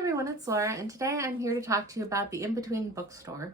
everyone, it's Laura, and today I'm here to talk to you about the In-Between Bookstore.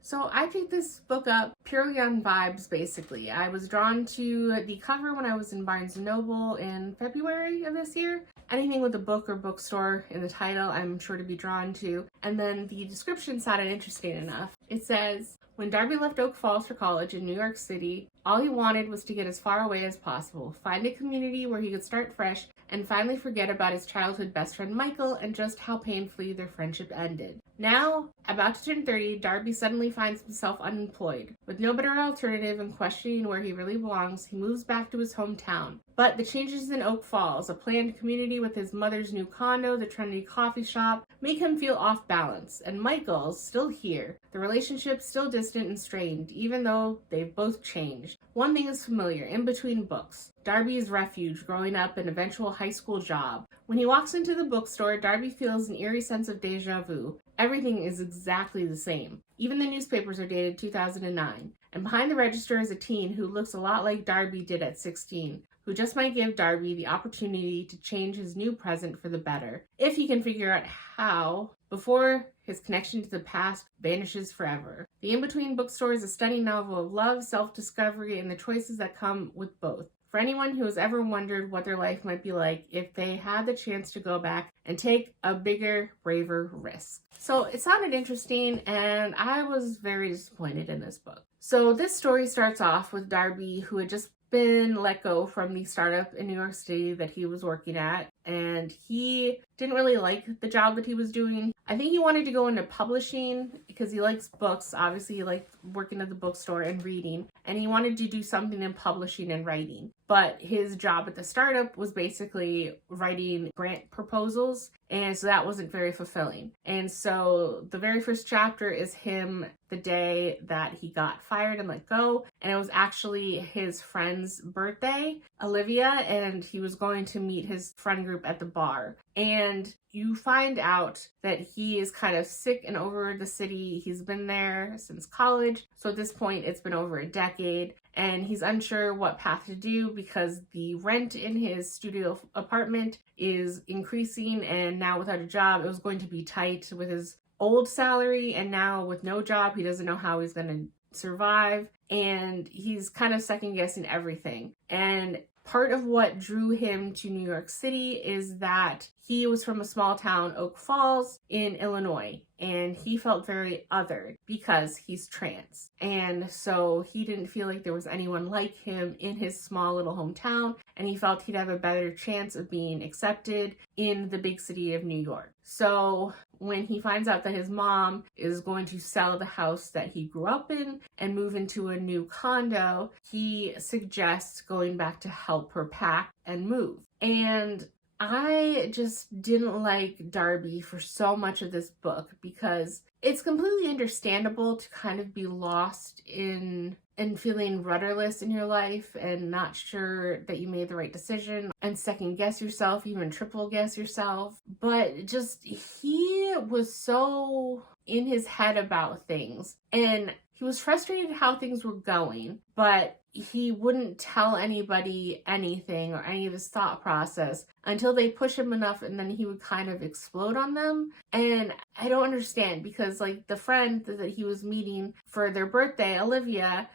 So I picked this book up purely on vibes, basically. I was drawn to the cover when I was in Barnes & Noble in February of this year. Anything with a book or bookstore in the title, I'm sure to be drawn to. And then the description sounded interesting enough. It says, when Darby left Oak Falls for college in New York City, all he wanted was to get as far away as possible, find a community where he could start fresh, and finally forget about his childhood best friend Michael and just how painfully their friendship ended. Now, about to turn 30, Darby suddenly finds himself unemployed. With no better alternative and questioning where he really belongs, he moves back to his hometown. But the changes in Oak Falls, a planned community with his mother's new condo, the trendy coffee shop, make him feel off balance. And Michael's still here. The relationship's still distant and strained, even though they've both changed. One thing is familiar, in between books. Darby's refuge, growing up, an eventual high school job. When he walks into the bookstore, Darby feels an eerie sense of deja vu. Everything is exactly the same. Even the newspapers are dated 2009. And behind the register is a teen who looks a lot like Darby did at 16, who just might give Darby the opportunity to change his new present for the better, if he can figure out how, before his connection to the past vanishes forever. The In-Between Bookstore is a stunning novel of love, self-discovery, and the choices that come with both. For anyone who has ever wondered what their life might be like if they had the chance to go back and take a bigger, braver risk. So it sounded interesting, and I was very disappointed in this book. So this story starts off with Darby, who had just been let go from the startup in New York City that he was working at, and he didn't really like the job that he was doing. I think he wanted to go into publishing because he likes books. Obviously, he liked working at the bookstore and reading, and he wanted to do something in publishing and writing. But his job at the startup was basically writing grant proposals, and so that wasn't very fulfilling. And so the very first chapter is him the day that he got fired and let go, and it was actually his friend's birthday, Olivia, and he was going to meet his friend group at the bar. And you find out that he is kind of sick and over the city. He's been there since college, so at this point it's been over a decade, and he's unsure what path to do because the rent in his studio apartment is increasing, and now without a job it was going to be tight with his old salary, and now with no job he doesn't know how he's going to survive, and he's kind of second guessing everything. And part of what drew him to New York City is that he was from a small town, Oak Falls, in Illinois, and he felt very othered because he's trans. And so he didn't feel like there was anyone like him in his small little hometown, and he felt he'd have a better chance of being accepted in the big city of New York. So when he finds out that his mom is going to sell the house that he grew up in and move into a new condo, he suggests going back to help her pack and move. And I just didn't like Darby for so much of this book because it's completely understandable to kind of be lost in and feeling rudderless in your life and not sure that you made the right decision and second guess yourself, even triple guess yourself. But just he was so in his head about things, and he was frustrated how things were going, but he wouldn't tell anybody anything or any of his thought process until they push him enough, and then he would kind of explode on them. And I don't understand because like the friend that he was meeting for their birthday, Olivia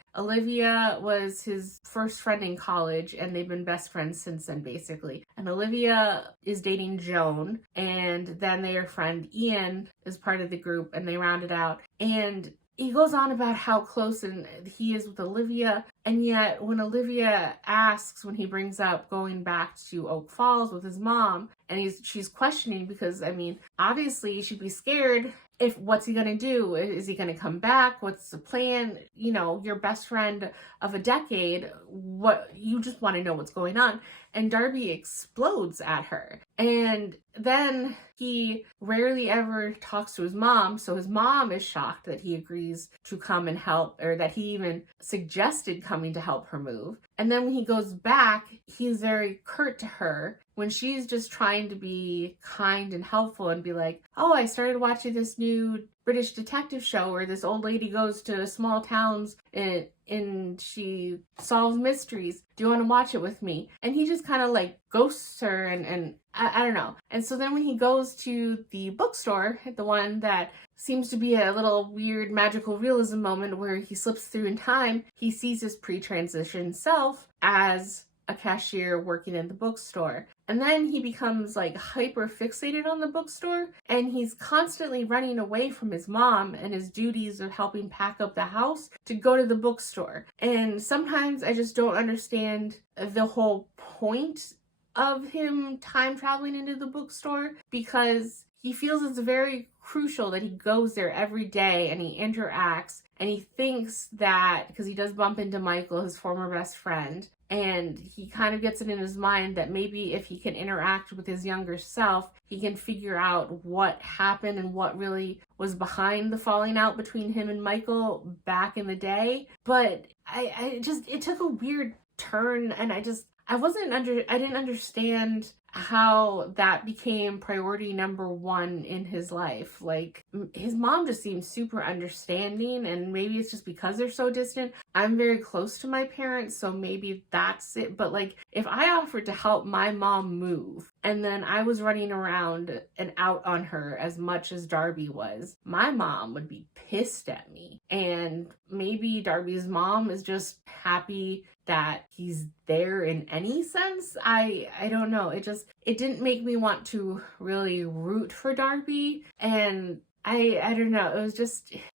was his first friend in college, and they've been best friends since then basically. And Olivia is dating Joan, and then their friend Ian is part of the group, and they rounded out. And he goes on about how close he is with Olivia, and yet when Olivia asks, when he brings up going back to Oak Falls with his mom, and she's questioning because, I mean, obviously you should be scared. If what's he gonna do? Is he gonna come back? What's the plan? You know, your best friend of a decade, what you just want to know what's going on. And Darby explodes at her. And then he rarely ever talks to his mom, so his mom is shocked that he agrees to come and help, or that he even suggested coming to help her move. And then when he goes back, he's very curt to her when she's just trying to be kind and helpful and be like, oh, I started watching this new British detective show where this old lady goes to small towns and she solves mysteries. Do you want to watch it with me? And he just kind of like ghosts her and I don't know. And so then when he goes to the bookstore, the one that seems to be a little weird magical realism moment where he slips through in time, he sees his pre-transition self as a cashier working in the bookstore. And then he becomes like hyper fixated on the bookstore, and he's constantly running away from his mom and his duties of helping pack up the house to go to the bookstore. And sometimes I just don't understand the whole point of him time traveling into the bookstore, because he feels it's very crucial that he goes there every day and he interacts, and he thinks that because he does bump into Michael, his former best friend, and he kind of gets it in his mind that maybe if he can interact with his younger self, he can figure out what happened and what really was behind the falling out between him and Michael back in the day. But it took a weird turn, and I didn't understand how that became priority number one in his life. Like, his mom just seems super understanding, and maybe it's just because they're so distant. I'm very close to my parents, so maybe that's it. But like, if I offered to help my mom move and then I was running around and out on her as much as Darby was, my mom would be pissed at me. And maybe Darby's mom is just happy that he's there in any sense. I don't know. It didn't make me want to really root for Darby. And I don't know.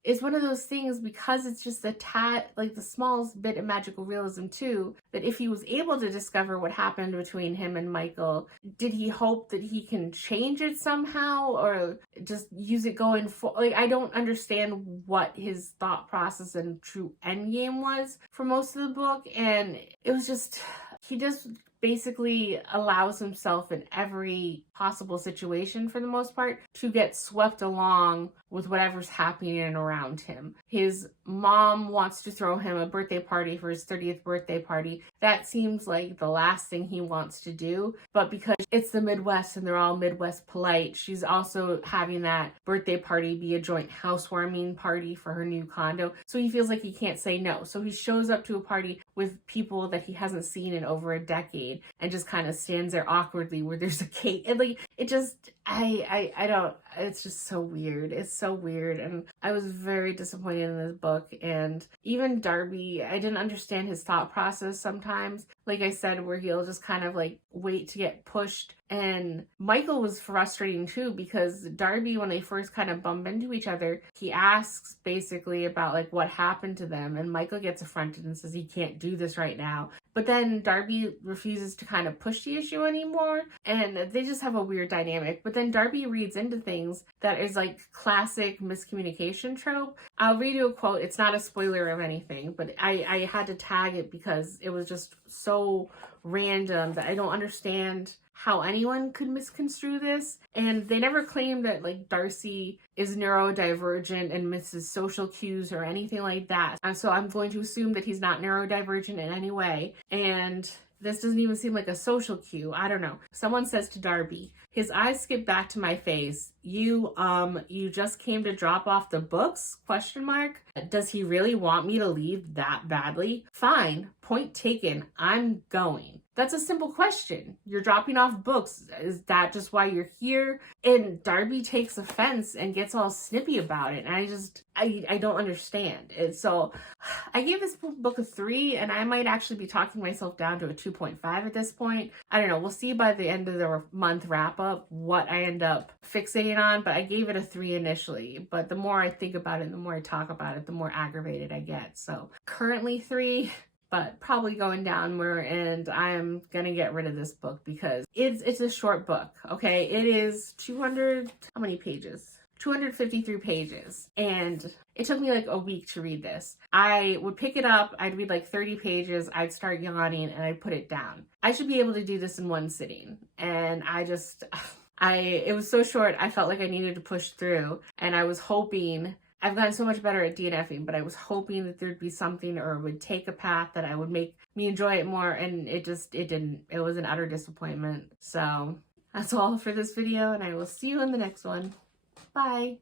It's one of those things, because it's just a tad, like the smallest bit of magical realism too, that if he was able to discover what happened between him and Michael, did he hope that he can change it somehow, or just use it going forward? Like, I don't understand what his thought process and true end game was for most of the book. And it was just, he just basically allows himself in every possible situation, for the most part, to get swept along with whatever's happening around him. His mom wants to throw him a birthday party for his 30th birthday party. That seems like the last thing he wants to do, but because it's the Midwest and they're all Midwest polite, she's also having that birthday party be a joint housewarming party for her new condo. So he feels like he can't say no. So he shows up to a party with people that he hasn't seen in over a decade and just kind of stands there awkwardly where there's a cake. And like, it just, I don't, it's just so weird. It's so weird. And I was very disappointed in this book. And even Darby, I didn't understand his thought process sometimes. Like I said, where he'll just kind of like wait to get pushed. And Michael was frustrating too, because Darby, when they first kind of bump into each other, he asks basically about like what happened to them. And Michael gets affronted and says he can't do this right now. But then Darby refuses to kind of push the issue anymore. And they just have a weird dynamic. But then Darby reads into things that is like classic miscommunication trope. I'll read you a quote. It's not a spoiler of anything, but I had to tag it because it was just so random that I don't understand how anyone could misconstrue this. And they never claim that like Darcy is neurodivergent and misses social cues or anything like that. And so I'm going to assume that he's not neurodivergent in any way. And this doesn't even seem like a social cue. I don't know. Someone says to Darby, his eyes skip back to my face. You just came to drop off the books? ? Does he really want me to leave that badly? Fine. Point taken. I'm going. That's a simple question. You're dropping off books. Is that just why you're here? And Darby takes offense and gets all snippy about it. And I don't understand it. So I gave this book a 3, and I might actually be talking myself down to a 2.5 at this point. I don't know. We'll see by the end of the month wrap up what I end up fixating on, but I gave it a 3 initially. But the more I think about it, the more I talk about it, the more aggravated I get. So currently 3. But probably going down more, and I'm gonna get rid of this book because it's a short book, okay? It is 200, how many pages? 253 pages, and it took me like a week to read this. I would pick it up, I'd read like 30 pages, I'd start yawning, and I'd put it down. I should be able to do this in one sitting, and it was so short, I felt like I needed to push through, and I was hoping, I've gotten so much better at DNFing, but I was hoping that there'd be something or would take a path that I would make me enjoy it more, and it didn't. It was an utter disappointment. So that's all for this video, and I will see you in the next one. Bye.